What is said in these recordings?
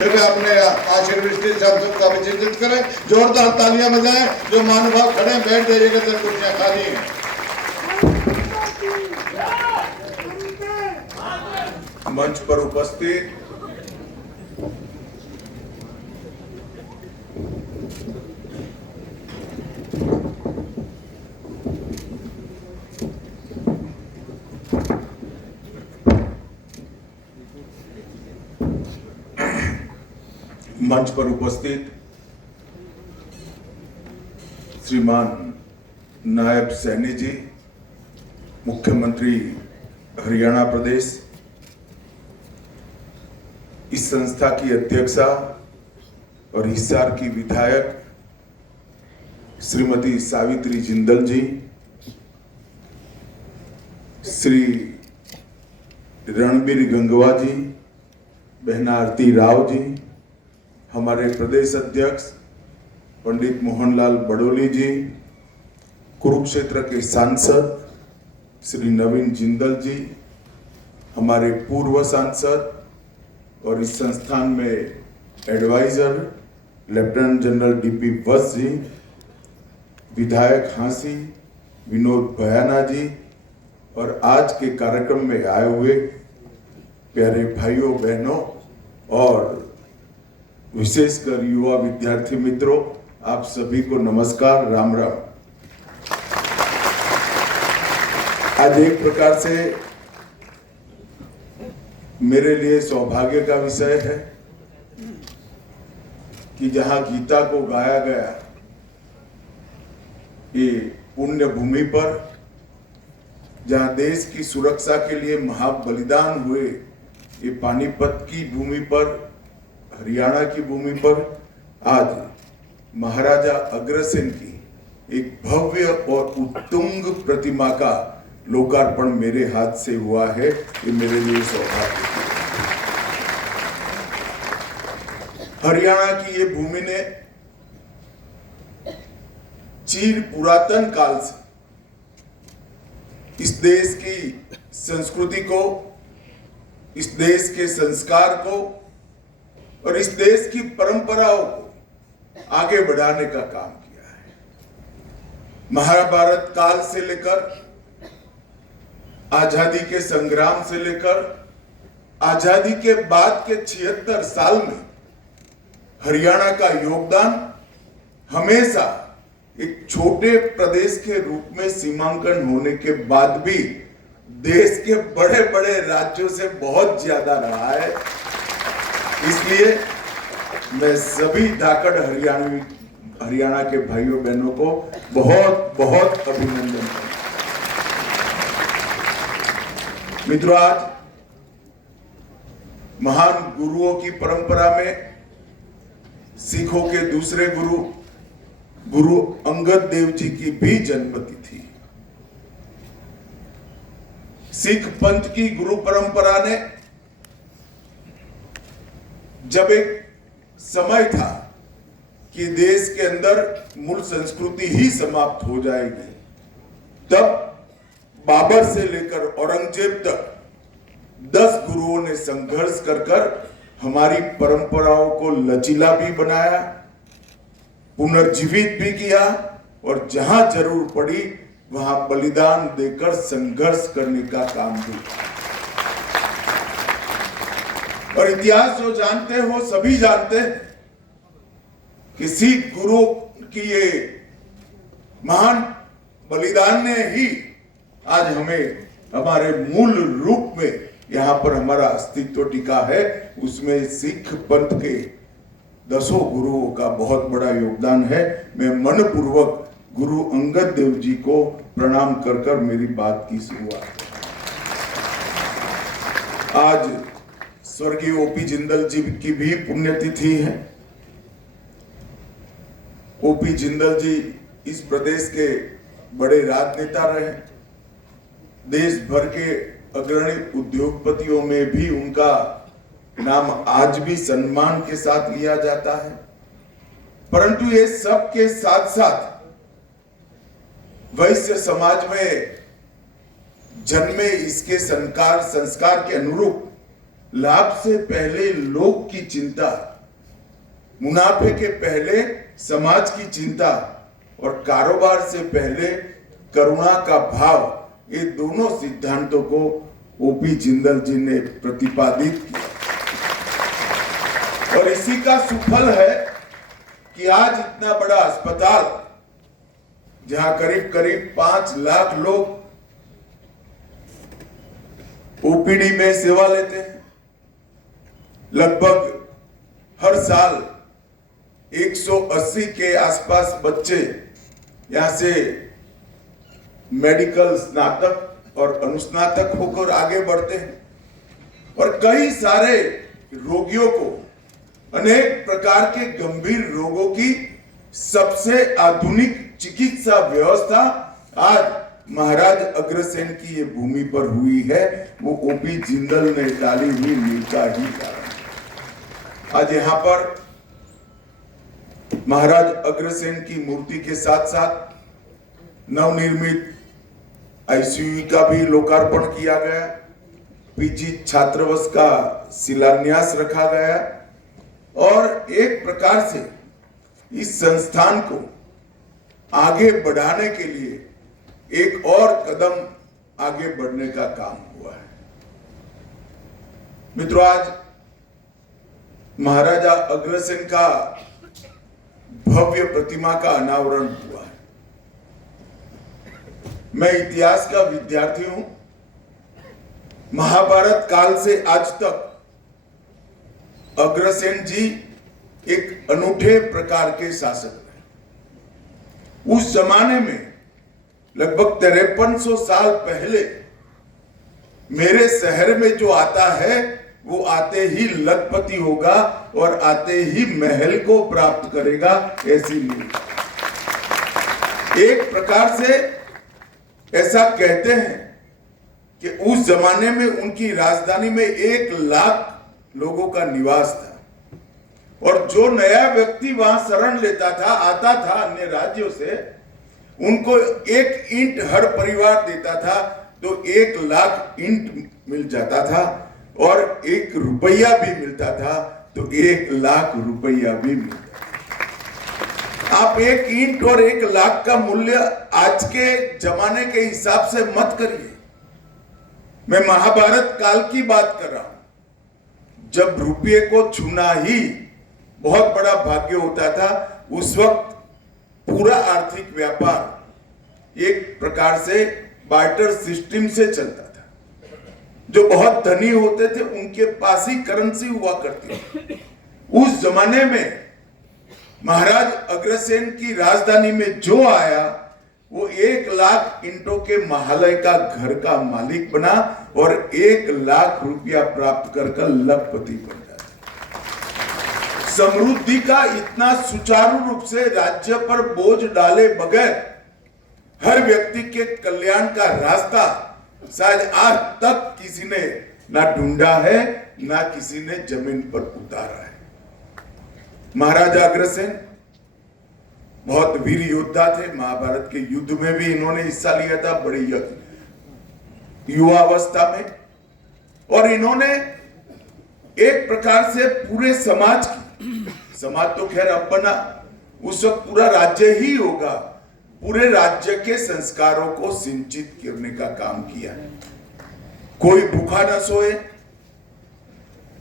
अपने आशीर्वृष्टि सांसद का विचिंतित करें, जोरदार तालियां बजाएं। जो महानुभाव खड़े हैं बैठ जाइएगा, तो कुर्सियां खाली हैं। मंच पर उपस्थित श्रीमान नायब सैनी जी, मुख्यमंत्री हरियाणा प्रदेश, इस संस्था की अध्यक्षा और हिसार की विधायक श्रीमती सावित्री जिंदल जी, श्री रणबीर गंगवा जी, बहना आरती राव जी, हमारे प्रदेश अध्यक्ष पंडित मोहनलाल बड़ोली जी, कुरुक्षेत्र के सांसद श्री नवीन जिंदल जी, हमारे पूर्व सांसद और इस संस्थान में एडवाइजर लेफ्टिनेंट जनरल डीपी वत्स जी, विधायक हांसी विनोद भयाना जी, और आज के कार्यक्रम में आए हुए प्यारे भाइयों बहनों और विशेषकर युवा विद्यार्थी मित्रों, आप सभी को नमस्कार, राम राम। आज एक प्रकार से मेरे लिए सौभाग्य का विषय है कि जहां गीता को गाया गया, ये पुण्य भूमि पर, जहां देश की सुरक्षा के लिए महाबलिदान हुए, ये पानीपत की भूमि पर, हरियाणा की भूमि पर आज महाराजा अग्रसेन की एक भव्य और उत्तुंग प्रतिमा का लोकार्पण मेरे हाथ से हुआ है। ये मेरे लिए सौभाग्य है। हरियाणा की ये भूमि ने चीर पुरातन काल से इस देश की संस्कृति को, इस देश के संस्कार को और इस देश की परंपराओं को आगे बढ़ाने का काम किया है। महाभारत काल से लेकर आजादी के संग्राम से लेकर आजादी के बाद के 76 साल में हरियाणा का योगदान हमेशा एक छोटे प्रदेश के रूप में सीमांकन होने के बाद भी देश के बड़े बड़े राज्यों से बहुत ज्यादा रहा है। इसलिए मैं सभी धाकड़ हरियाणा के भाइयों बहनों को बहुत बहुत अभिनंदन करता हूं। मित्रों, आज महान गुरुओं की परंपरा में सिखों के दूसरे गुरु अंगद देव जी की भी जन्मतिथि थी। सिख पंथ की गुरु परंपरा ने, जब एक समय था कि देश के अंदर मूल संस्कृति ही समाप्त हो जाएगी, तब बाबर से लेकर औरंगजेब तक 10 गुरुओं ने संघर्ष कर हमारी परंपराओं को लचीला भी बनाया, पुनर्जीवित भी किया और जहां जरूर पड़ी वहां बलिदान देकर संघर्ष करने का काम भी। और इतिहास जो जानते हो, सभी जानते हैं कि सिख गुरु की ये महान बलिदान ने ही आज हमें हमारे मूल रूप में यहाँ पर हमारा अस्तित्व टिका है। उसमें सिख पंथ के 10 गुरुओं का बहुत बड़ा योगदान है। मैं मनपूर्वक गुरु अंगद देव जी को प्रणाम कर मेरी बात की शुरुआत। आज स्वर्गीय ओपी जिंदल जी की भी पुण्यतिथि है। ओपी जिंदल जी इस प्रदेश के बड़े राजनेता रहे। देश भर के अग्रणी उद्योगपतियों में भी उनका नाम आज भी सम्मान के साथ लिया जाता है। परंतु ये सब के साथ साथ वैश्य समाज में जन्मे इसके संस्कार के अनुरूप लाभ से पहले लोक की चिंता मुनाफे के पहले समाज की चिंता और कारोबार से पहले करुणा का भाव, ये दोनों सिद्धांतों को ओपी जिंदल जी ने प्रतिपादित किया और इसी का सुफल है कि आज इतना बड़ा अस्पताल, जहां करीब करीब 5 लाख लोग ओपीडी में सेवा लेते हैं, लगभग हर साल 180 के आसपास बच्चे यहां से मेडिकल स्नातक और अनुस्नातक होकर आगे बढ़ते हैं और कई सारे रोगियों को अनेक प्रकार के गंभीर रोगों की सबसे आधुनिक चिकित्सा व्यवस्था आज महाराज अग्रसेन की ये भूमि पर हुई है। वो ओपी जिंदल ने डाली हुई नींव का ही कारण। आज यहाँ पर महाराज अग्रसेन की मूर्ति के साथ साथ नवनिर्मित आईसीयू का भी लोकार्पण किया गया, पीजी छात्रावास का शिलान्यास रखा गया और एक प्रकार से इस संस्थान को आगे बढ़ाने के लिए एक और कदम आगे बढ़ने का काम हुआ है। मित्रों, आज महाराजा अग्रसेन का भव्य प्रतिमा का अनावरण हुआ है। मैं इतिहास का विद्यार्थी हूं। महाभारत काल से आज तक अग्रसेन जी एक अनूठे प्रकार के शासक रहे। उस जमाने में लगभग 5300 साल पहले मेरे शहर में जो आता है वो आते ही लखपति होगा और आते ही महल को प्राप्त करेगा, ऐसी नींव। एक प्रकार से ऐसा कहते हैं कि उस जमाने में उनकी राजधानी में 1 लाख लोगों का निवास था और जो नया व्यक्ति वहां शरण लेता था, आता था अन्य राज्यों से, उनको 1 ईंट हर परिवार देता था तो 1 लाख ईंट मिल जाता था और 1 रुपया भी मिलता था तो 1 लाख रुपया भी मिलता था। आप 1 ईंट और 1 लाख का मूल्य आज के जमाने के हिसाब से मत करिए। मैं महाभारत काल की बात कर रहा हूं, जब रुपये को छूना ही बहुत बड़ा भाग्य होता था। उस वक्त पूरा आर्थिक व्यापार एक प्रकार से बार्टर सिस्टम से चलता था। जो बहुत धनी होते थे उनके पास ही करेंसी हुआ करती थी। उस जमाने में महाराज अग्रसेन की राजधानी में जो आया वो 1 लाख ईंटों के महालय का घर का मालिक बना और 1 लाख रुपया प्राप्त कर लखपति बन जाता। समृद्धि का इतना सुचारू रूप से राज्य पर बोझ डाले बगैर हर व्यक्ति के कल्याण का रास्ता शायद आज तक किसी ने ना ढूंढा है, ना किसी ने जमीन पर उतारा है। महाराजा अग्रसेन बहुत वीर योद्धा थे। महाभारत के युद्ध में भी इन्होंने हिस्सा लिया था, बड़ी युवावस्था में, और इन्होंने एक प्रकार से पूरे समाज तो खैर अब बना, उस वक्त पूरा राज्य ही होगा, पूरे राज्य के संस्कारों को सिंचित करने का काम किया। कोई भूखा न सोए,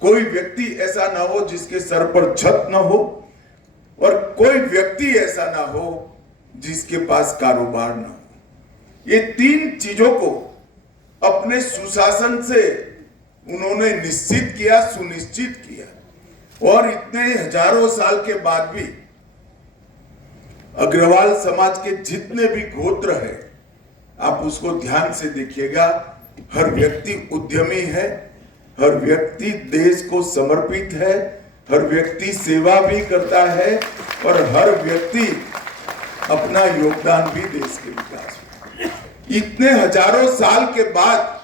कोई व्यक्ति ऐसा ना हो जिसके सर पर छत न हो, और कोई व्यक्ति ऐसा ना हो जिसके पास कारोबार न हो। ये 3 चीजों को अपने सुशासन से उन्होंने निश्चित किया, सुनिश्चित किया, और इतने हजारों साल के बाद भी अग्रवाल समाज के जितने भी गोत्र है, आप उसको ध्यान से देखिएगा, हर व्यक्ति उद्यमी है, हर व्यक्ति देश को समर्पित है, हर व्यक्ति सेवा भी करता है और हर व्यक्ति अपना योगदान भी देश के विकास में। इतने हजारों साल के बाद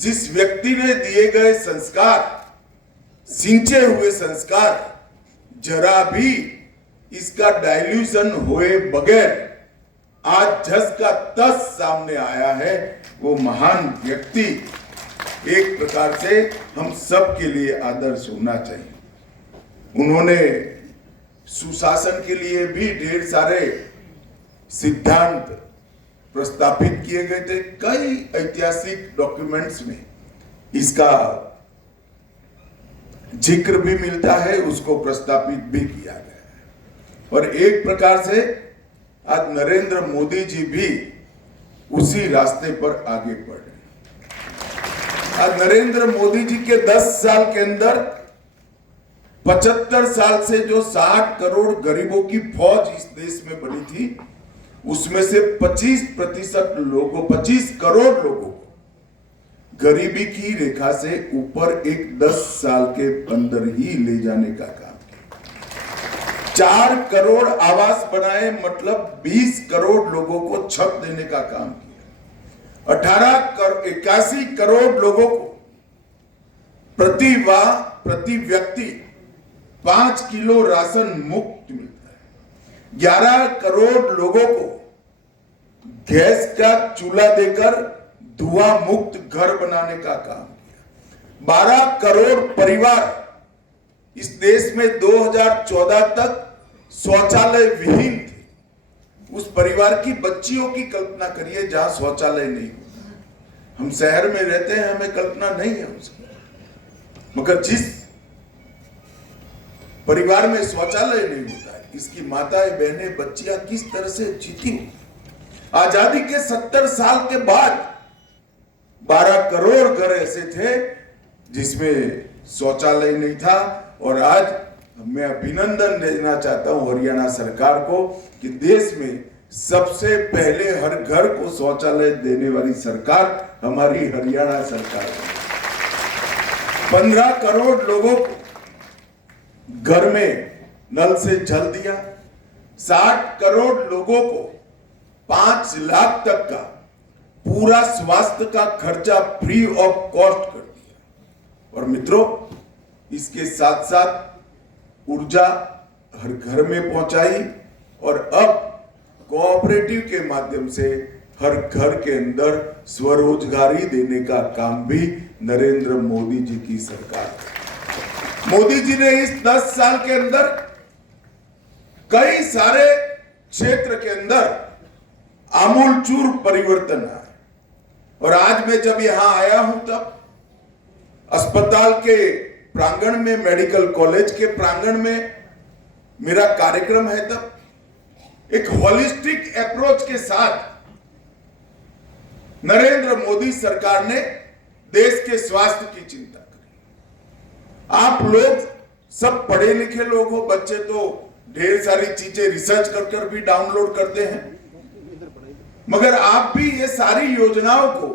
जिस व्यक्ति ने दिए गए संस्कार, सिंचे हुए संस्कार, जरा भी इसका डाइल्यूशन हुए बगैर आज जस का तस सामने आया है, वो महान व्यक्ति एक प्रकार से हम सब के लिए आदर्श होना चाहिए। उन्होंने सुशासन के लिए भी ढेर सारे सिद्धांत प्रस्तावित किए गए थे। कई ऐतिहासिक डॉक्यूमेंट्स में इसका जिक्र भी मिलता है, उसको प्रस्तावित भी किया गया है। और एक प्रकार से आज नरेंद्र मोदी जी भी उसी रास्ते पर आगे बढ़ रहे हैं। आज नरेंद्र मोदी जी के 10 साल के अंदर 75 साल से जो 60 करोड़ गरीबों की फौज इस देश में बनी थी, उसमें से 25% लोगों, 25 करोड़ लोगों को गरीबी की रेखा से ऊपर एक 10 साल के अंदर ही ले जाने का काम किया। 4 करोड़ आवास बनाए, मतलब 20 करोड़ लोगों को छत देने का काम किया। 81 करोड़ लोगों को प्रति व्यक्ति 5 किलो राशन मुफ्त मिलता है। 11 करोड़ लोगों को गैस का चूल्हा देकर धुआं मुक्त घर बनाने का काम किया। 12 करोड़ परिवार इस देश में 2014 तक शौचालय विहीन थे। उस परिवार की बच्चियों की कल्पना करिए जहां शौचालय नहीं होता है। हम शहर में रहते हैं, हमें कल्पना नहीं है उसकी, मगर जिस परिवार में शौचालय नहीं होता है, इसकी माताएं, बहनें, बच्चियां किस तरह से जीती होंगी। आजादी के 70 साल के बाद 12 करोड़ घर ऐसे थे जिसमें शौचालय नहीं था। और आज मैं अभिनंदन देना चाहता हूं हरियाणा सरकार को कि देश में सबसे पहले हर घर को शौचालय देने वाली सरकार हमारी हरियाणा सरकार है। 15 करोड़ लोगों को घर में नल से जल दिया। 60 करोड़ लोगों को 5 लाख तक का पूरा स्वास्थ्य का खर्चा फ्री ऑफ कॉस्ट कर दिया। और मित्रों, इसके साथ साथ ऊर्जा हर घर में पहुंचाई और अब कोऑपरेटिव के माध्यम से हर घर के अंदर स्वरोजगारी देने का काम भी नरेंद्र मोदी जी की सरकार है। मोदी जी ने इस 10 साल के अंदर कई सारे क्षेत्र के अंदर आमूलचूल परिवर्तन आए। और आज मैं जब यहां आया हूं तब अस्पताल के प्रांगण में, मेडिकल कॉलेज के प्रांगण में मेरा कार्यक्रम है, तब एक होलिस्टिक अप्रोच के साथ नरेंद्र मोदी सरकार ने देश के स्वास्थ्य की चिंता करी। आप लोग सब पढ़े लिखे लोग हो, बच्चे तो ढेर सारी चीजें रिसर्च कर भी डाउनलोड करते हैं, मगर आप भी ये सारी योजनाओं को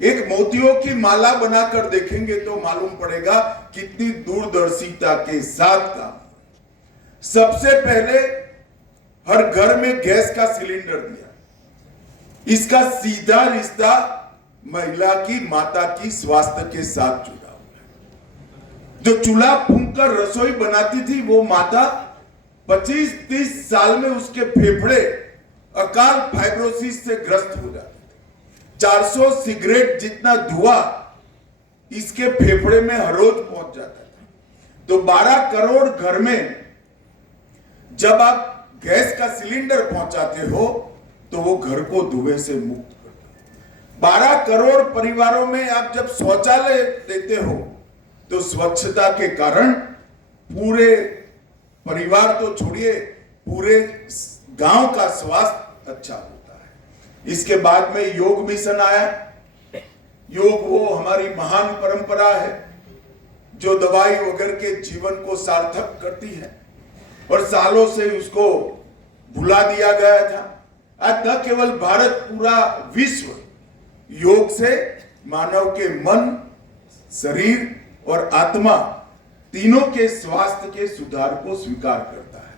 एक मोतियों की माला बनाकर देखेंगे तो मालूम पड़ेगा कितनी दूरदर्शिता के साथ काम। सबसे पहले हर घर में गैस का सिलेंडर दिया। इसका सीधा रिश्ता महिला की, माता की स्वास्थ्य के साथ जुड़ा हुआ है। जो चूल्हा फूंककर रसोई बनाती थी वो माता 25-30 साल में उसके फेफड़े अकाल फाइब्रोसिस से ग्रस्त हो जाते थे। 400 सिगरेट जितना धुआं इसके फेफड़े में हर रोज पहुंच जाता था। तो 12 करोड़ घर में जब आप गैस का सिलेंडर पहुंचाते हो तो वो घर को धुएं से मुक्त करते हो। 12 करोड़ परिवारों में आप जब शौचालय देते हो तो स्वच्छता के कारण पूरे परिवार तो छोड़िए, पूरे गांव का स्वास्थ्य अच्छा होता है। इसके बाद में योग मिशन आया। योग वो हमारी महान परंपरा है जो दवाई वगैरह के जीवन को सार्थक करती है और सालों से उसको भुला दिया गया था। आज न केवल भारत, पूरा विश्व योग से मानव के मन, शरीर और आत्मा तीनों के स्वास्थ्य के सुधार को स्वीकार करता है।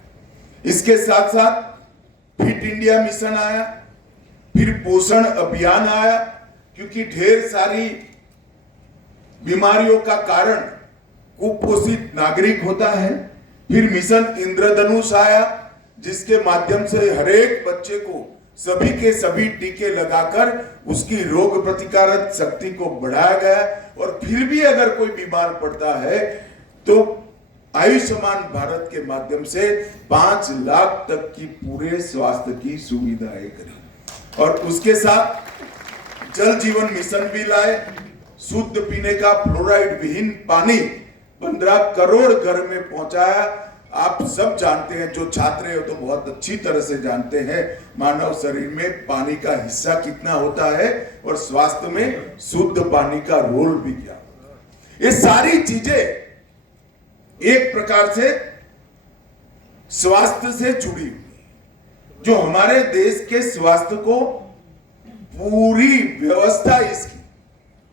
इसके साथ साथ फिट इंडिया मिशन आया, फिर पोषण अभियान आया, क्योंकि ढेर सारी बीमारियों का कारण कुपोषित नागरिक होता है। फिर मिशन इंद्रधनुष आया, जिसके माध्यम से हरेक बच्चे को सभी के सभी टीके लगाकर उसकी रोग प्रतिकारक शक्ति को बढ़ाया गया। और फिर भी अगर कोई बीमार पड़ता है तो आयुष्मान भारत के माध्यम से 5 लाख तक की पूरे स्वास्थ्य की सुविधाएं करी और उसके साथ जल जीवन मिशन भी लाए। शुद्ध पीने का फ्लोराइड विहीन पानी 15 करोड़ घर में पहुंचाया। आप सब जानते हैं, जो छात्र हो तो बहुत अच्छी तरह से जानते हैं मानव शरीर में पानी का हिस्सा कितना होता है और स्वास्थ्य में शुद्ध पानी का रोल भी क्या होता है। ये सारी चीजें एक प्रकार से स्वास्थ्य से जुड़ी हुई, जो हमारे देश के स्वास्थ्य को पूरी व्यवस्था इसकी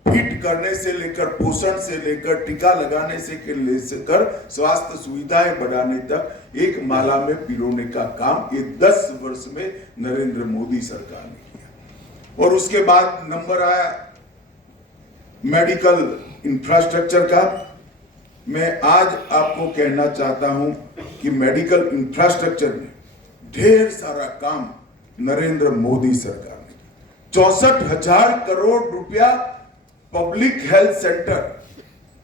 फिट करने से लेकर, पोषण से लेकर, टीका लगाने से लेकर स्वास्थ्य सुविधाएं बढ़ाने तक एक माला में पिरोने का काम ये 10 वर्ष में नरेंद्र मोदी सरकार ने किया। और उसके बाद नंबर आया मेडिकल इंफ्रास्ट्रक्चर का। मैं आज आपको कहना चाहता हूं कि मेडिकल इंफ्रास्ट्रक्चर में ढेर सारा काम नरेंद्र मोदी सरकार ने, 64,000 करोड़ रुपया पब्लिक हेल्थ सेंटर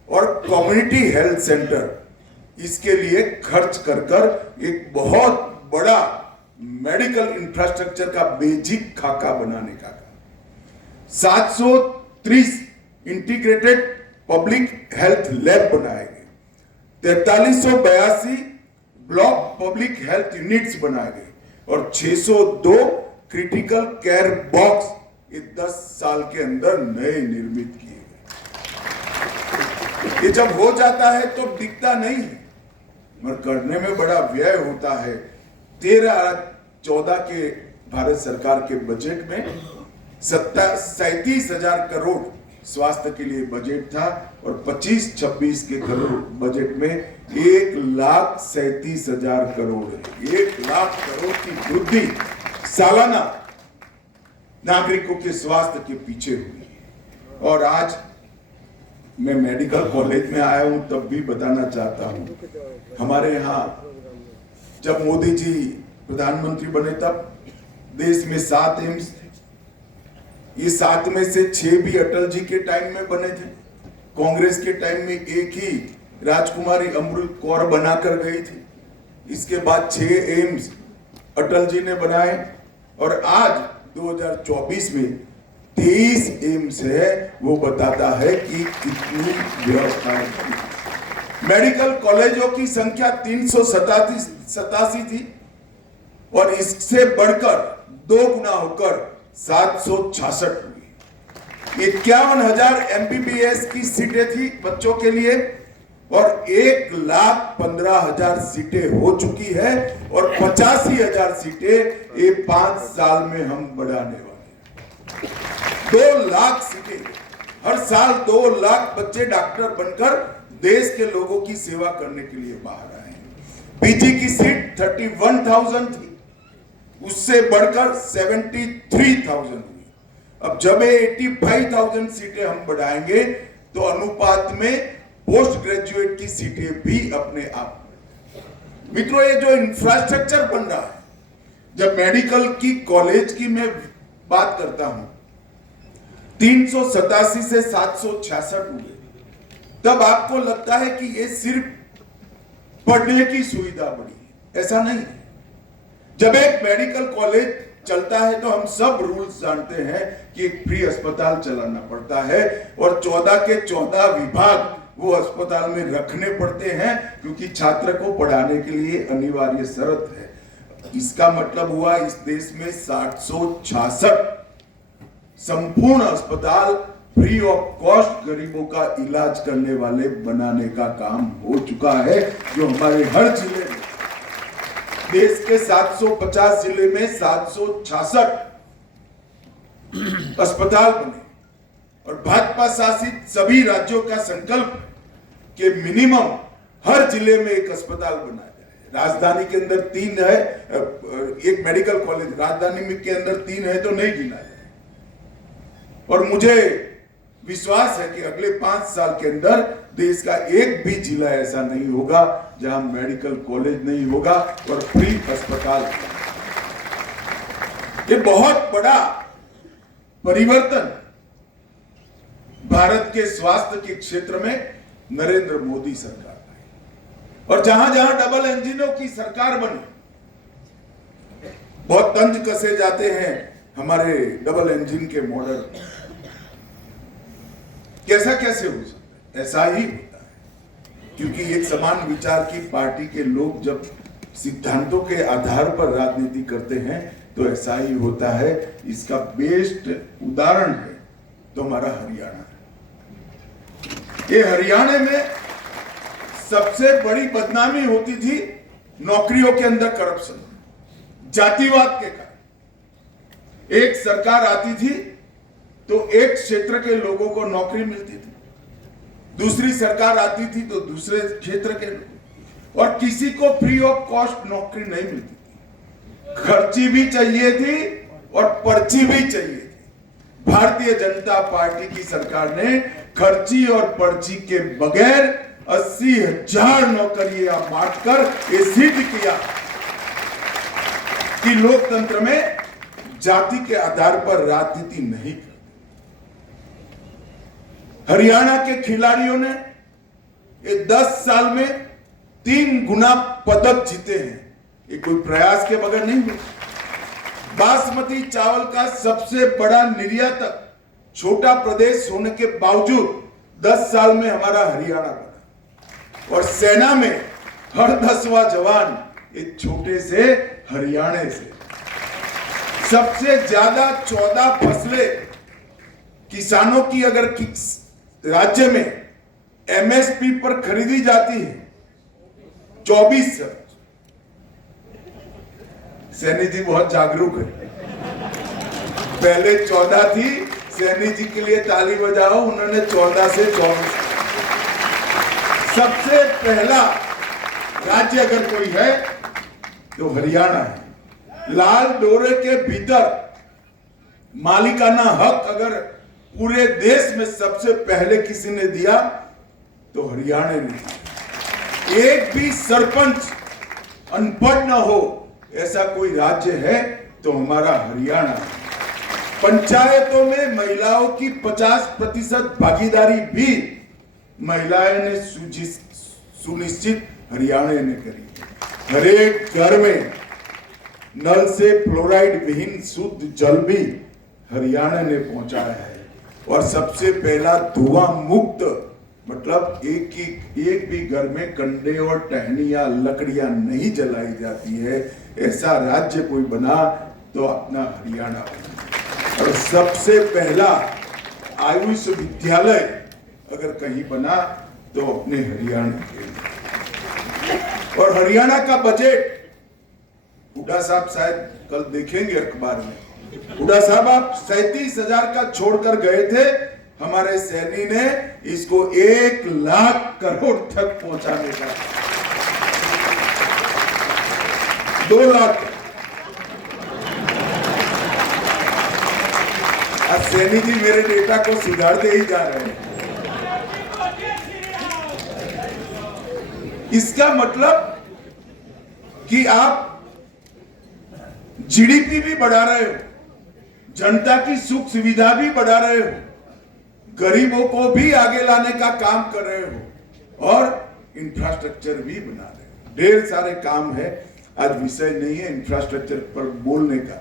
और कम्युनिटी हेल्थ सेंटर इसके लिए खर्च कर कर एक बहुत बड़ा मेडिकल इंफ्रास्ट्रक्चर का बेसिक खाका बनाने का काम। 730 इंटीग्रेटेड पब्लिक हेल्थ लैब बनाए गए, 4382 ब्लॉक पब्लिक हेल्थ यूनिट्स बनाए गए और 602 क्रिटिकल केयर बॉक्स ये 10 साल के अंदर नए निर्मित किए गए। ये जब हो जाता है तो दिखता नहीं है, मगर करने में बड़ा व्यय होता है। 13-14 के भारत सरकार के बजट में 37,000 करोड़ स्वास्थ्य के लिए बजट था और 25-26 के करोड़ बजट में 1,37,000 करोड़ है। 1 लाख करोड़ की वृद्धि सालाना नागरिकों के स्वास्थ्य के पीछे हुई है। और आज मैं मेडिकल कॉलेज में आया हूं तब भी बताना चाहता हूं, हमारे यहां जब मोदी जी प्रधानमंत्री बने तब देश में 7 एम्स थे। ये 7 में से 6 भी अटल जी के टाइम में बने थे। कांग्रेस के टाइम में एक ही राजकुमारी अमृत कौर बनाकर गई थी। इसके बाद 6 एम्स अटल जी ने बनाए और आज 2024 में 23 एम्स है। वो बताता है कि कितनी व्यवस्थाएं थी। मेडिकल कॉलेजों की संख्या 387 थी और इससे बढ़कर 2 गुना होकर 766 हुई। 51,000 MBBS की सीटें थी बच्चों के लिए और 1,15,000 सीटें हो चुकी है और 85,000 सीटें ये 5 साल में हम बढ़ाने वाले हैं। 2 लाख सीटें, हर साल 2 लाख बच्चे डॉक्टर बनकर देश के लोगों की सेवा करने के लिए बाहर आए हैं। पीजी की सीट 31,000 थी, उससे बढ़कर 73,000 हुई। अब जब 85,000 सीटें हम बढ़ाएंगे तो अनुपात में पोस्ट ग्रेजुएट की सीटें भी अपने आप। मित्रों, ये जो इंफ्रास्ट्रक्चर बन रहा है, जब मेडिकल की कॉलेज की मैं बात करता हूं 387 से 766 हुए, तब आपको लगता है कि ये सिर्फ पढ़ने की सुविधा बढ़ी है। ऐसा नहीं है। जब एक मेडिकल कॉलेज चलता है तो हम सब रूल्स जानते हैं कि एक फ्री अस्पताल चलाना पड़ता है और 14 के 14 विभाग वो अस्पताल में रखने पड़ते हैं, क्योंकि छात्र को पढ़ाने के लिए अनिवार्य शर्त है। इसका मतलब हुआ इस देश में 766 संपूर्ण अस्पताल फ्री ऑफ कॉस्ट गरीबों का इलाज करने वाले बनाने का काम हो चुका है, जो हमारे हर जिले में, देश के 750 जिले में 766 अस्पताल बने। और भाजपा शासित सभी राज्यों का संकल्प कि मिनिमम हर जिले में एक अस्पताल बनाया जाए। राजधानी के अंदर 3 है, एक मेडिकल कॉलेज राजधानी के अंदर 3 है तो नहीं गिना जाए। और मुझे विश्वास है कि अगले 5 साल के अंदर देश का एक भी जिला ऐसा नहीं होगा जहां मेडिकल कॉलेज नहीं होगा और फ्री अस्पताल। ये बहुत बड़ा परिवर्तन भारत के स्वास्थ्य के क्षेत्र में नरेंद्र मोदी सरकार है। और जहां जहां डबल इंजनों की सरकार बनी, बहुत तंज कसे जाते हैं हमारे डबल इंजन के मॉडल। कैसा कैसे हो सकता है? ऐसा ही होता है, क्योंकि एक समान विचार की पार्टी के लोग जब सिद्धांतों के आधार पर राजनीति करते हैं तो ऐसा ही होता है। इसका बेस्ट उदाहरण है तो हमारा हरियाणा। ये हरियाणा में सबसे बड़ी बदनामी होती थी नौकरियों के अंदर करप्शन, जातिवाद के कारण। एक सरकार आती थी तो एक क्षेत्र के लोगों को नौकरी मिलती थी, दूसरी सरकार आती थी तो दूसरे क्षेत्र के लोग, और किसी को फ्री ऑफ कॉस्ट नौकरी नहीं मिलती थी। खर्ची भी चाहिए थी और पर्ची भी चाहिए थी। भारतीय जनता पार्टी की सरकार ने खर्ची और पर्ची के बगैर 80,000 नौकरियां बांटकर ये सिद्ध किया कि लोकतंत्र में जाति के आधार पर राजनीति नहीं करती। हरियाणा के खिलाड़ियों ने ये 10 साल में 3 गुना पदक जीते हैं। ये कोई प्रयास के बगैर नहीं हुआ। बासमती चावल का सबसे बड़ा निर्यातक छोटा प्रदेश होने के बावजूद 10 साल में हमारा हरियाणा बना, और सेना में हर 10वां जवान एक छोटे से हरियाणा से। सबसे ज्यादा 14 फसलें किसानों की अगर राज्य में एमएसपी पर खरीदी जाती है 24। सैनी जी बहुत जागरूक है। पहले 14 थी, सैनी जी के लिए ताली बजाओ, उन्होंने 14 से 24। सबसे पहला राज्य अगर कोई है तो हरियाणा है। लाल डोरे के भीतर मालिकाना हक अगर पूरे देश में सबसे पहले किसी ने दिया तो हरियाणा ने दिया। एक भी सरपंच अनपढ़ न हो ऐसा कोई राज्य है तो हमारा हरियाणा है। पंचायतों में महिलाओं की 50% भागीदारी भी महिलाएं ने सुनिश्चित हरियाणा ने करी। हर एक घर में नल से फ्लोराइड विहीन शुद्ध जल भी हरियाणा ने पहुंचाया है, और सबसे पहला धुआं मुक्त, मतलब एक भी घर में कंडे और टहनी या लकड़ियां नहीं जलाई जाती है, ऐसा राज्य कोई बना तो अपना हरियाणा बना। और सबसे पहला आयुष विद्यालय अगर कहीं बना तो अपने हरियाणा के। और हरियाणा का बजट हुड्डा साहब शायद कल देखेंगे अखबार में। हुड्डा साहब आप 37,000 का छोड़कर गए थे, हमारे सैनी ने इसको 1 लाख करोड़ तक पहुंचाने का 2 लाख। सैनी जी मेरे डेटा को सुधारते ही जा रहे हैं। इसका मतलब कि आप जीडीपी भी बढ़ा रहे हो, जनता की सुख सुविधा भी बढ़ा रहे हो, गरीबों को भी आगे लाने का काम कर रहे हो, और इंफ्रास्ट्रक्चर भी बना रहे हो। ढेर सारे काम है, आज विषय नहीं है इंफ्रास्ट्रक्चर पर बोलने का,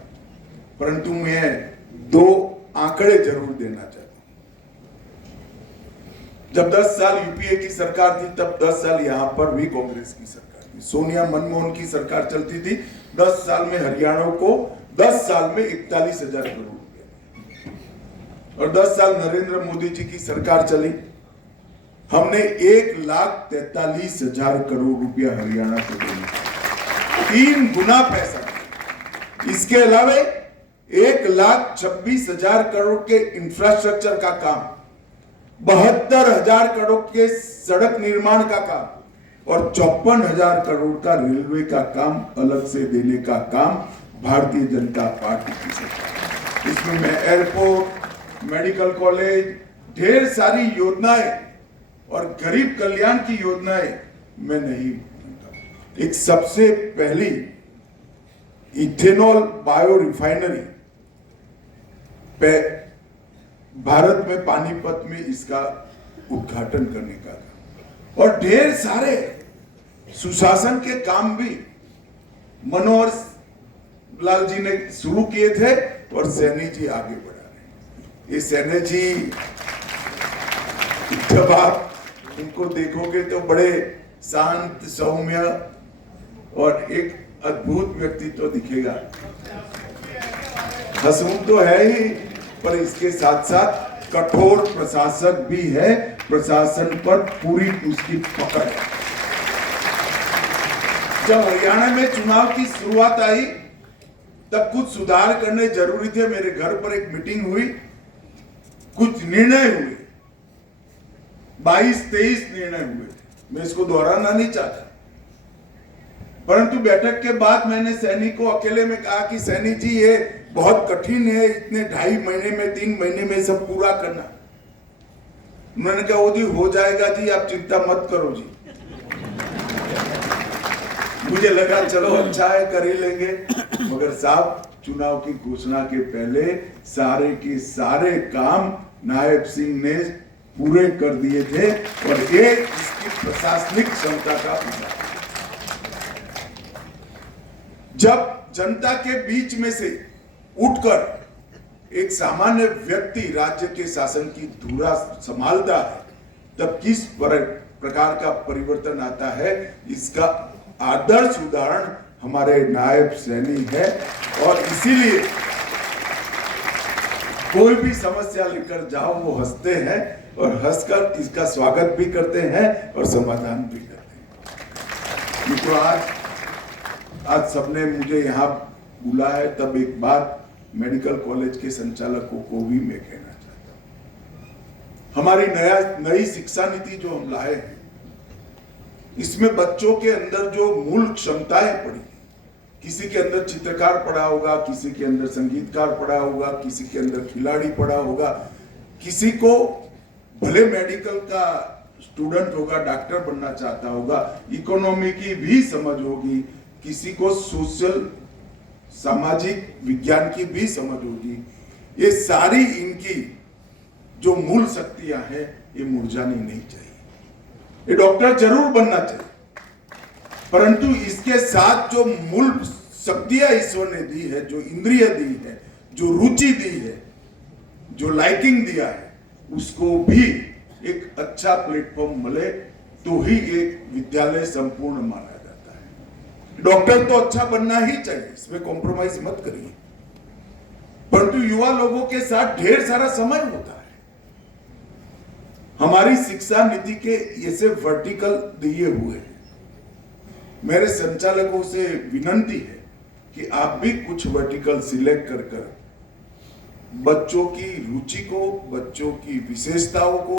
परंतु मैं 2 आंकड़े जरूर देना चाहता हूं। जब 10 साल यूपीए की सरकार थी तब 10 साल यहां पर भी कांग्रेस की सरकार थी, सोनिया मनमोहन की सरकार चलती थी। 10 साल में हरियाणा को 10 साल में 41,000 करोड़ रुपए, और 10 साल नरेंद्र मोदी जी की सरकार चली, हमने 1,43,000 करोड़ रुपया हरियाणा को दिया, 3 गुना पैसा। इसके अलावा 1,26,000 करोड़ के इंफ्रास्ट्रक्चर का काम, 72,000 करोड़ के सड़क निर्माण का काम, और 54,000 करोड़ का रेलवे का काम अलग से देने का काम भारतीय जनता पार्टी की सरकार। इसमें मैं एयरपोर्ट, मेडिकल कॉलेज, ढेर सारी योजनाएं और गरीब कल्याण की योजनाएं मैं नहीं मानता। एक सबसे पहली इथेनॉल बायो रिफाइनरी भारत में पानीपत में इसका उद्घाटन करने का, और ढेर सारे सुशासन के काम भी मनोहर लाल जी ने शुरू किए थे और सैनी जी आगे बढ़ा रहे। ये सैनी जी जब आप इनको देखोगे तो बड़े शांत, सौम्य और एक अद्भुत व्यक्तित्व दिखेगा। हसून तो है ही, पर इसके साथ साथ कठोर प्रशासक भी है। प्रशासन पर पूरी उसकी पकड़ है। जब हरियाणा में चुनाव की शुरुआत आई तब कुछ सुधार करने जरूरी थे। मेरे घर पर एक मीटिंग हुई, कुछ निर्णय हुए, 22-23 निर्णय हुए। मैं इसको दोहराना नहीं चाहता, परंतु बैठक के बाद मैंने सैनी को अकेले में कहा कि सैनी जी ये बहुत कठिन है, इतने 2.5 महीने में 3 महीने में सब पूरा करना। उन्होंने कहा वो जी हो जाएगा जी, आप चिंता मत करो जी। मुझे लगा चलो अच्छा है, कर ही लेंगे। मगर साहब, चुनाव की घोषणा के पहले सारे के सारे काम नायब सिंह ने पूरे कर दिए थे और ये इसकी प्रशासनिक क्षमता का उदाहरण। जब जनता के बीच में से उठकर एक सामान्य व्यक्ति राज्य के शासन की धुरा संभालता है, तब किस प्रकार का परिवर्तन आता है, इसका आदर्श उदाहरण हमारे नायब सैनी है। और इसीलिए कोई भी समस्या लेकर जाओ वो हंसते हैं और हंसकर इसका स्वागत भी करते हैं और समाधान भी करते हैं। तो आज सबने मुझे यहाँ बुलाया है, तब एक बात मेडिकल कॉलेज के संचालकों को भी मैं कहना चाहता हूँ। हमारी नई शिक्षा नीति जो हम लाए हैं, इसमें बच्चों के अंदर जो मूल क्षमताएं पड़ी, किसी के अंदर चित्रकार पढ़ा होगा, किसी के अंदर संगीतकार पढ़ा होगा, किसी के अंदर खिलाड़ी पढ़ा होगा, किसी को भले मेडिकल का स्टूडेंट होगा, डॉक्टर बनना चाहता होगा, इकोनॉमी की भी समझ होगी, किसी को सोशल सामाजिक विज्ञान की भी समझ होगी। ये सारी इनकी जो मूल शक्तियां हैं, ये मुरझानी नहीं चाहिए। ये डॉक्टर जरूर बनना चाहिए, परंतु इसके साथ जो मूल शक्तियां ईश्वर ने दी है, जो इंद्रिय दी है, जो रुचि दी है, जो लाइकिंग दिया है, उसको भी एक अच्छा प्लेटफॉर्म मिले तो ही एक विद्यालय संपूर्ण माना जाता है। डॉक्टर तो अच्छा बनना ही चाहिए, इसमें कॉम्प्रोमाइज मत करिए, परंतु युवा लोगों के साथ ढेर सारा समय होता है। हमारी शिक्षा नीति के ऐसे वर्टिकल दिए हुए हैं। मेरे संचालकों से विनंती है कि आप भी कुछ वर्टिकल सिलेक्ट कर बच्चों की रुचि को, बच्चों की विशेषताओं को